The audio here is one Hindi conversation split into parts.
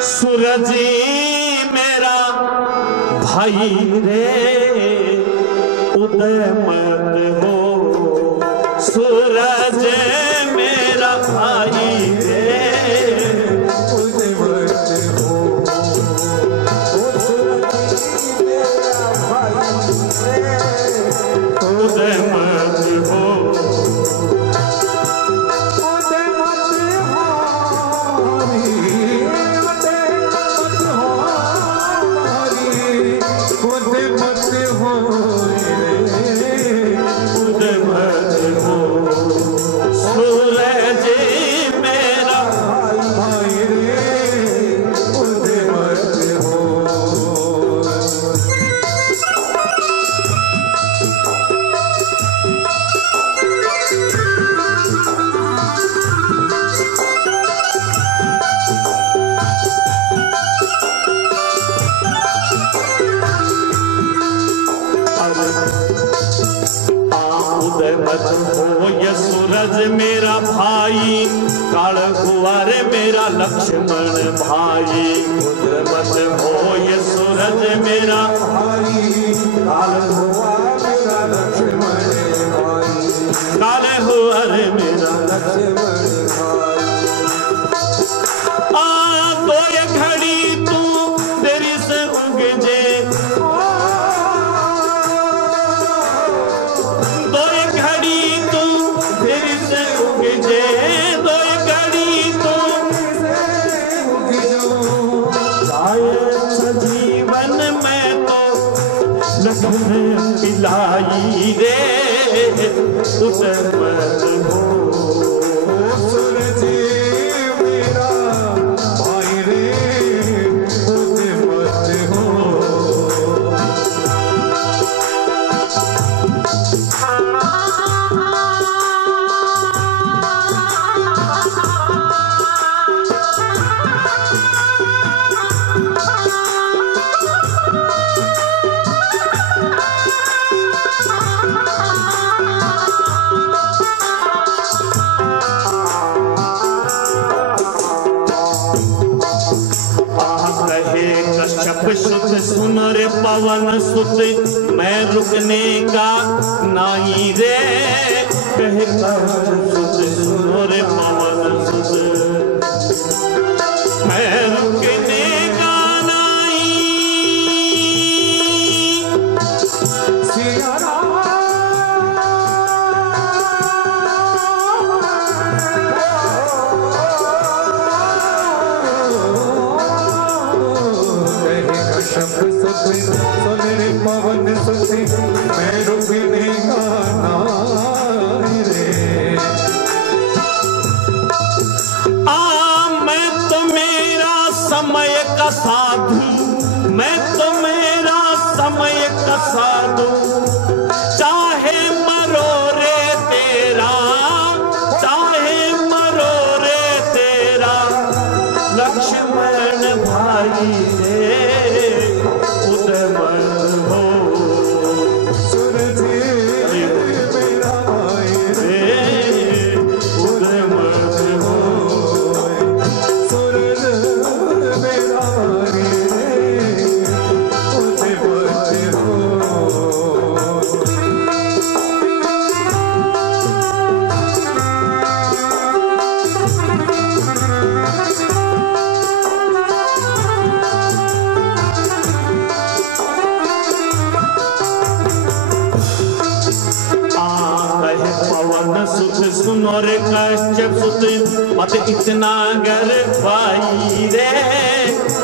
सूरज मेरा भाई रे उदय मत हो, सूरज मेरा भाई रे उदय मत हो, सूरज मेरा भाई रे उदय मत हो, मेरा भाई काल कुंवर मेरा लक्ष्मण भाई, उदय मत हो ये सूरज मेरा भाई, काल कुंवर मेरा लक्ष्मण भाई, काल कुंवर मेरा लक्ष्मण भाई। तो ये घड़ी तू तेरी से उग जे, तो ये घड़ी तू तेरी से उग जे, तो ये घड़ी तू जीवन में तो लगन पिलाई रे उदय मत हो, सूरज मेरा भाई रे उदय मत हो। सुत सुन रे पवन सुत मैं रुकने का नहीं रे, कहे सुत सुन रे पवन सुत मैं रुकने का नहीं, सिया राम सुन रे पवन सुती मैं रुकने का नहीं रे। मैं तो मेरा समय का साधु, मैं तो मेरा समय का साधु, चाहे मरो रे तेरा, चाहे मरो रे तेरा लक्ष्मण भाई रे उदय मत हो, सूरज मेरा भाई रे उदय मत हो, सूरज मेरा भाई रे उदय मत हो। पवन सुत सुनो रे कश्यप सुत मत इतना गर भाई रे,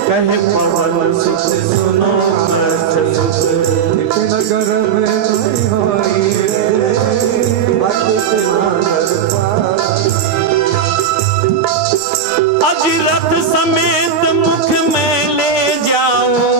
कहे पवन सुत सुनो कश्यप सुत इतना गर भाई रे, मत इतना गर अजरथ समेत मुख में ले जाऊं,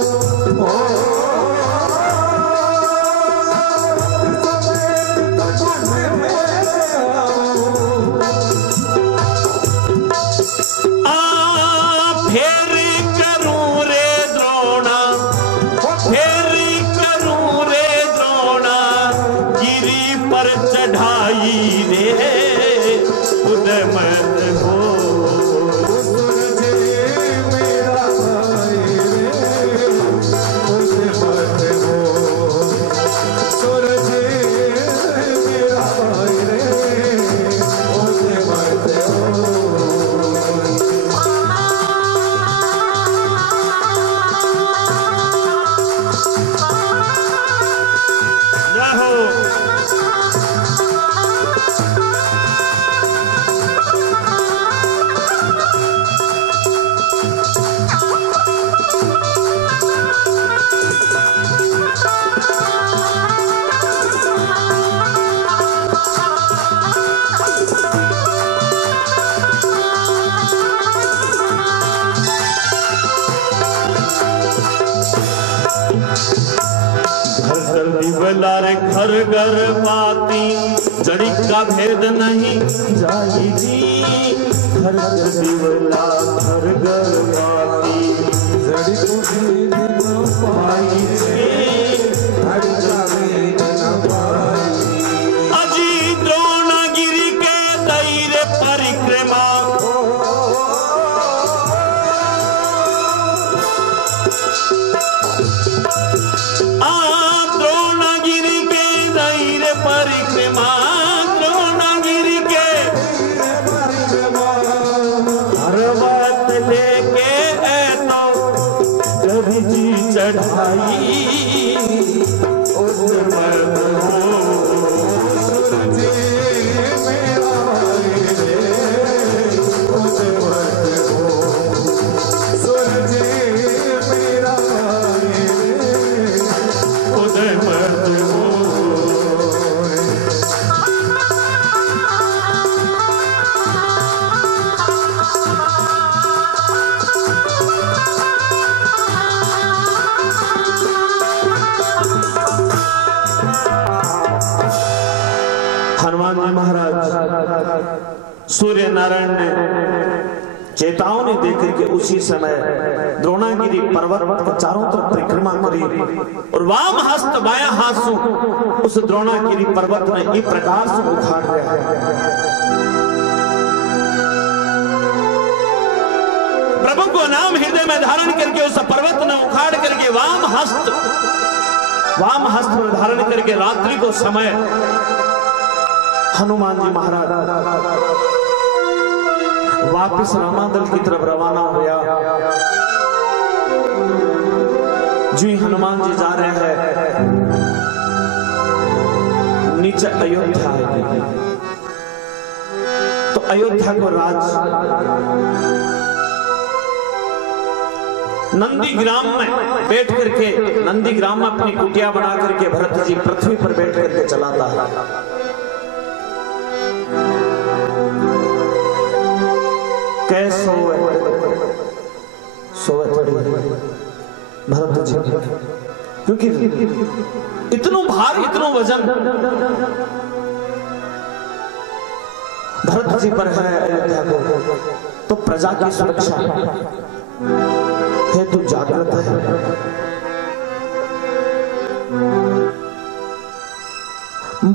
चढ़ाई रे उदय मत हो, सूरज मेरा घर घर पाती जड़ी का भेद नहीं जाई जी घर दिवला घर घर पाती जड़ी को भेद न पाई घर का भेद न पाई अजी द्रोणगिरी के दैरे परिक्रमा द्रोणगिरी के दैरे परिक्रमा द्रोणगिरी के पर्वत लेके तो जी चढ़ाई हनुमान जी महाराज सूर्य नारायण ने चेतावनी देकर के उसी समय द्रोणागिरी पर्वत के चारों तरफ परिक्रमा करी और वाम हस्त बाया हाथ से उस द्रोणागिरी पर्वत ने इस प्रकार से उखाड़ दिया। प्रभु को नाम हृदय में धारण करके उस पर्वत ने उखाड़ करके वाम हस्त में धारण करके रात्रि को समय हनुमान जी महाराज वापिस रामादल की तरफ रवाना हो गया। जी हनुमान जी जा रहे हैं नीचे अयोध्या आएगी तो अयोध्या को राज नंदीग्राम में बैठ करके नंदीग्राम में अपनी कुटिया बना करके भरत जी पृथ्वी पर बैठ करके चलाता है। कैसे भरत जी क्योंकि इतनो भार इतनो वजन भरत जी पर है अयोध्या को तो प्रजा की सुरक्षा हेतु जागृत है।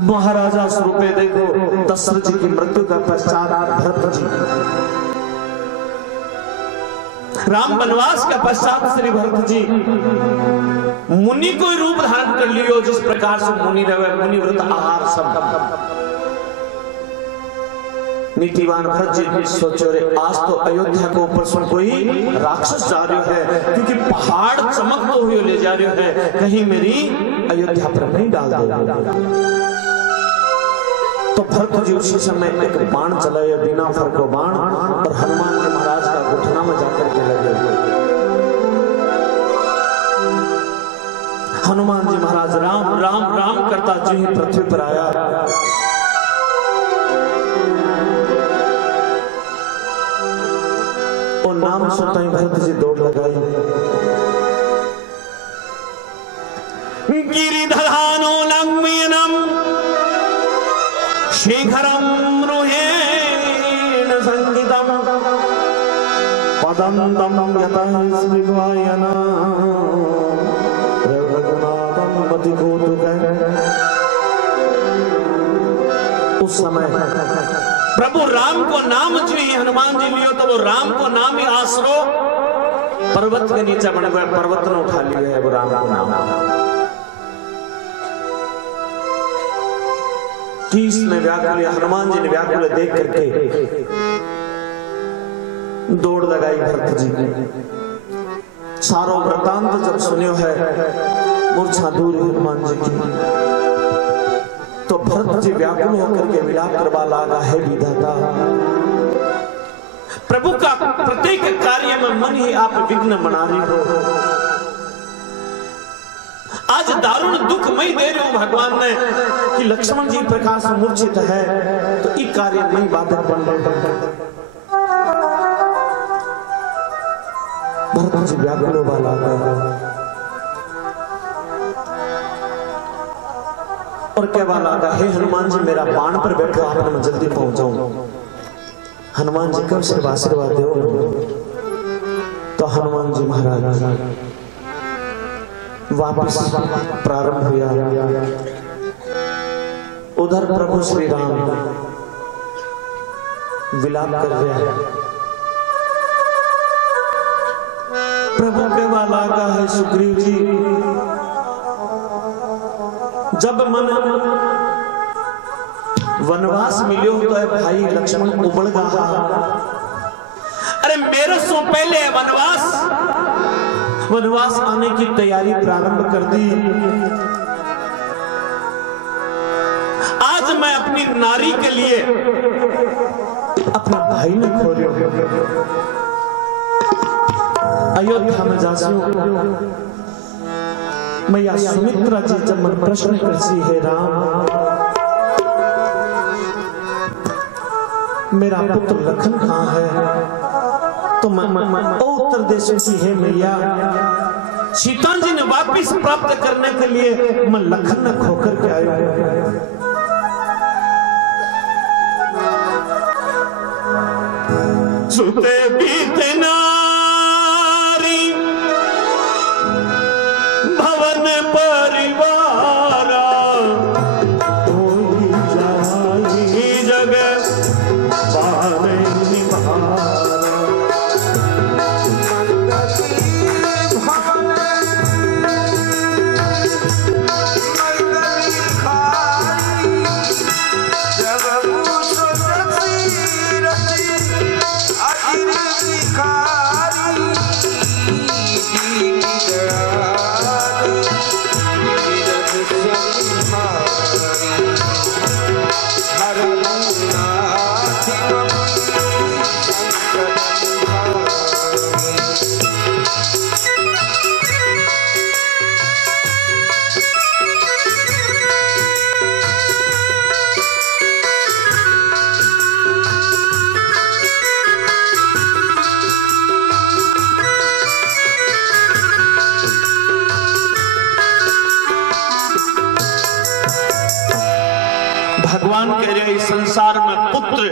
महाराजा स्वरूपे देखो दशरथ जी की मृत्यु का पश्चात भरत जी राम वनवास का पश्चात श्री भरत जी मुनि को रूप धारण कर लियो जिस प्रकार से मुनि रहे मुनि व्रत आहार सब नीतिवान भरत जी सोचो रे आज तो अयोध्या के ऊपर से कोई राक्षस जा रहा है क्योंकि पहाड़ चमकते हुए ले जा रहा है कहीं मेरी अयोध्या पर नहीं डाल दे। तो भरत जी उसी समय एक बाण चलाया बिना फर को बाण और हनुमान जी महाराज का घुटना में जाकर के लगे। हनुमान जी महाराज राम राम राम करता जो ही पृथ्वी पर आया और नाम सुनता ही भरत जी दौड़ लगाई। गिरिधरानो लंघ्यनम शेखरम रोहेण संगीतम पदंतम यतः स्मृग्वायना रघुनाथम मति कौतुकः। उस समय प्रभु राम को नाम जो ही हनुमान जी लियो तो वो राम को नाम ही आसरो पर्वत के नीचे बने हुए पर्वत ने उठा लिया है वो राम को नाम कि इसने व्याकुल हनुमान जी ने व्याकुल देख करके दौड़ लगाई भरत जी ने। सारो वृतांत जब सुनियो है मूर्छा दूर हनुमान जी की तो भरत जी व्याकुल होकर के विलाप करवा लगा है विधाता प्रभु का प्रत्येक कार्य में मन ही आप विघ्न बना रही हो। आज दारुण दुखमय दे रहे हो भगवान ने कि लक्ष्मण जी प्रकार से मूर्छित है तो इस कार्य में बाधक बन रहे। भरत जी व्याकुल वाला और कहवा लगा, हे हनुमान जी मेरा बाण पर बैठो, आपने मैं जल्दी पहुंच जाऊं। हनुमान जी कब सिर्फ आशीर्वाद दो। तो हनुमान जी महाराज वापस प्रारंभ हुआ। उधर प्रभु श्री राम विलाप कर रहे हैं। प्रभु के वाला का है सुग्रीव जी, जब मन वनवास मिलो तो है भाई लक्ष्मण उबड़ रहा। अरे मेरे सो पहले वनवास आने की तैयारी प्रारंभ कर दी। आज मैं अपनी नारी के लिए अपना भाई ने खो रही हूं। अयोध्या में जासूं मैया सुमित्रा जी जब मन प्रश्न करती है, राम मेरा पुत्र लखन कहाँ है? तो उत्तर देश की है मैया, सीता जी ने वापिस प्राप्त करने के लिए मैं लखन न खोकर के आया हूं। सुते बीते नारी भवन परिवारा, कोई जाई जग पावे निभारा। भगवान कह रहे इस संसार में पुत्र,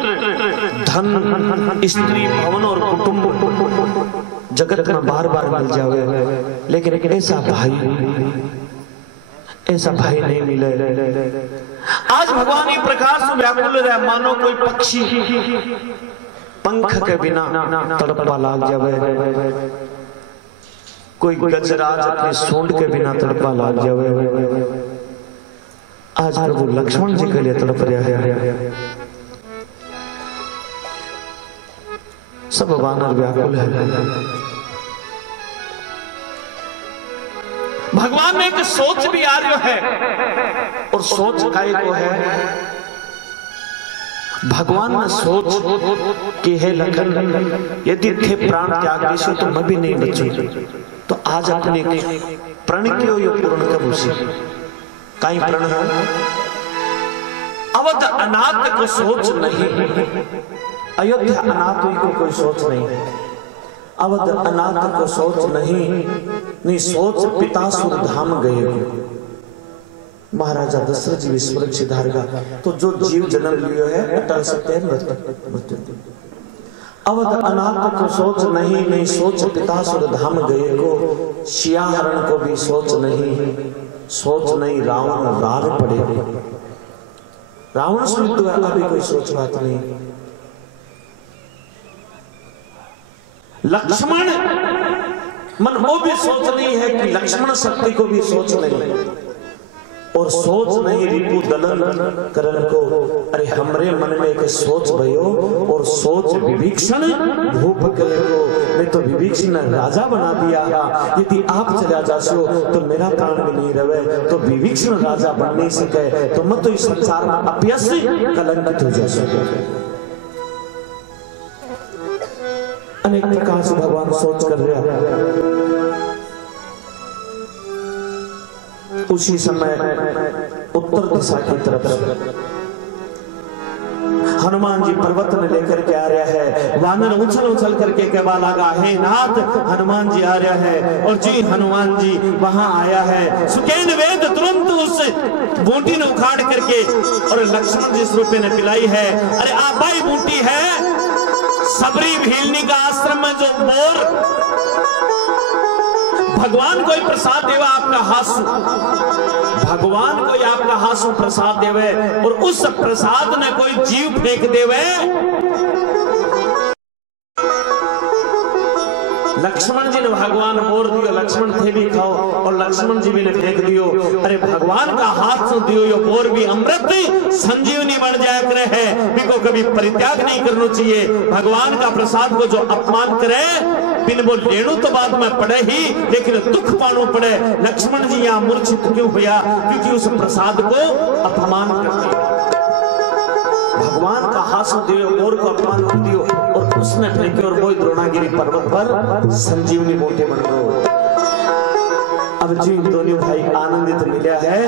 धन, स्त्री, भवन और कुटुंब जगत में बार बार मिल जावे, लेकिन एक ऐसा भाई नहीं मिले। आज भगवान इस प्रकार से व्याकुल रहे, मानो कोई पक्षी पंख के बिना तड़पा लाग जावे, कोई गजराज अपने सूंड के बिना तड़पा लाग जावे। आज प्रभु लक्ष्मण जी के लिए तड़प रहा है। सब वानर व्याकुल है। भगवान में एक सोच भी आ रही है, और सोच काय को है, भगवान ने सोच कि है लखन यदि थे प्राण त्याग देशो तो मैं भी नहीं बचूं। तो आज अपने प्रण की पूर्ण कब उसी कहीं प्रण है। अवध अनाथ को सोच नहीं, अयोध्या अनाथ को कोई सोच नहीं। अवध अनाथ को सोच नहीं सोच पिता सुर धाम गए। महाराजा दशरथ जी विस्मृत सिद्धार्गा, तो जो जीव जन्म लियो है अटल सत्य मृत्यु। अवध अनाथ को सोच नहीं सोच पिता सुर धाम गए को। सियाहरण को भी सोच नहीं रावण रार पड़े। रावण सुनित अभी कोई सोच बात नहीं। लक्ष्मण मन वो भी सोच नहीं है कि लक्ष्मण शक्ति को भी सोच नहीं, और सोच नहीं रिपु दलन करण को। अरे हमरे मन में एक सोच भयो, और सोच विभीषण भूप करे को। मैं तो विभीषण राजा बना दिया है, यदि आप चला जासो तो मेरा प्राण भी नहीं रहे। तो विभीषण राजा बन नहीं सके तो मैं तो इस संसार में अपयश कलंकित हो जाऊंगा। अनेक प्रकार से भगवान सोच कर रहे। उसी समय उत्तर दिशा की तरफ हनुमान जी पर्वत ने लेकर के आ रहा है। वानर उछल उछल करके कहवा लगा, हे नाथ हनुमान जी आ रहा है। और जी हनुमान जी वहां आया है। सुकेन वेद तुरंत उस बूटी ने उखाड़ करके और लक्ष्मण जी स्वरूपे ने पिलाई है। अरे आबाई बूटी है, सबरी भीलनी का आश्रम में जो मोर भगवान कोई प्रसाद देवा आपका हासु, भगवान कोई आपका हासु प्रसाद देवे और उस प्रसाद ने कोई जीव फेंक देवे। लक्ष्मण जी ने भगवान मोर दियो, लक्ष्मण थे भी खाओ और लक्ष्मण जी भी ने फेंक दियो। अरे भगवान का हाथ से दियो यो मोर भी अमृत संजीवनी बन जाया करे है, बिको कभी परित्याग नहीं करना चाहिए। भगवान का प्रसाद को जो अपमान करे बिन वो लेणु तो बाद में पड़े ही, लेकिन दुख पानो पड़े। लक्ष्मण जी यहाँ मूर्छित क्यों हुआ? क्योंकि उस प्रसाद को अपमान कर दिया। भगवान का हाथ दियो, मोर को अपमान कर दियो और उसने फेंके और वो द्रोणागिरी पर्वत पर संजीवनी बूटी बन गए। अब जी दोनों भाई आनंदित मिला है।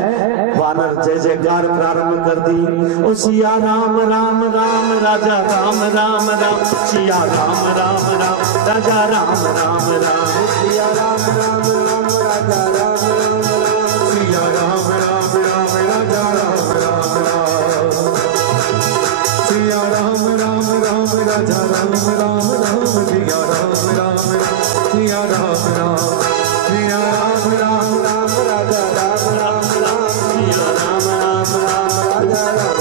वानर जय जयकार प्रारंभ कर दी। ओ सिया राम राम राम राजा राम राम राम, सिया राम राम राम राजा राम राम राम, सिया राम राम राम राजा राम राम राम, सिया राम राम राम राजा राम राम राम, सिया राम राम राम राजा राम राम राम, सिया राम राम राम, सिया राम राम, सिया राम राम राम राजा राम राम राम, सिया राम राम राम राजा राम,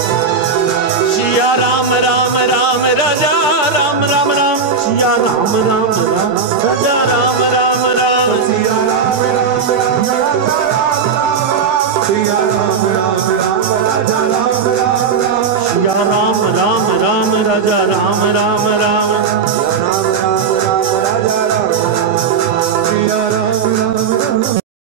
सिया राम राम राम राजा राम राम राम, सिया राम राम राम राजा राम राम राम, सिया राम राम राम राजा राम राम, सिया राम राम राम राजा राम राम राम, सिया राम राम राम राजा राम राम राम।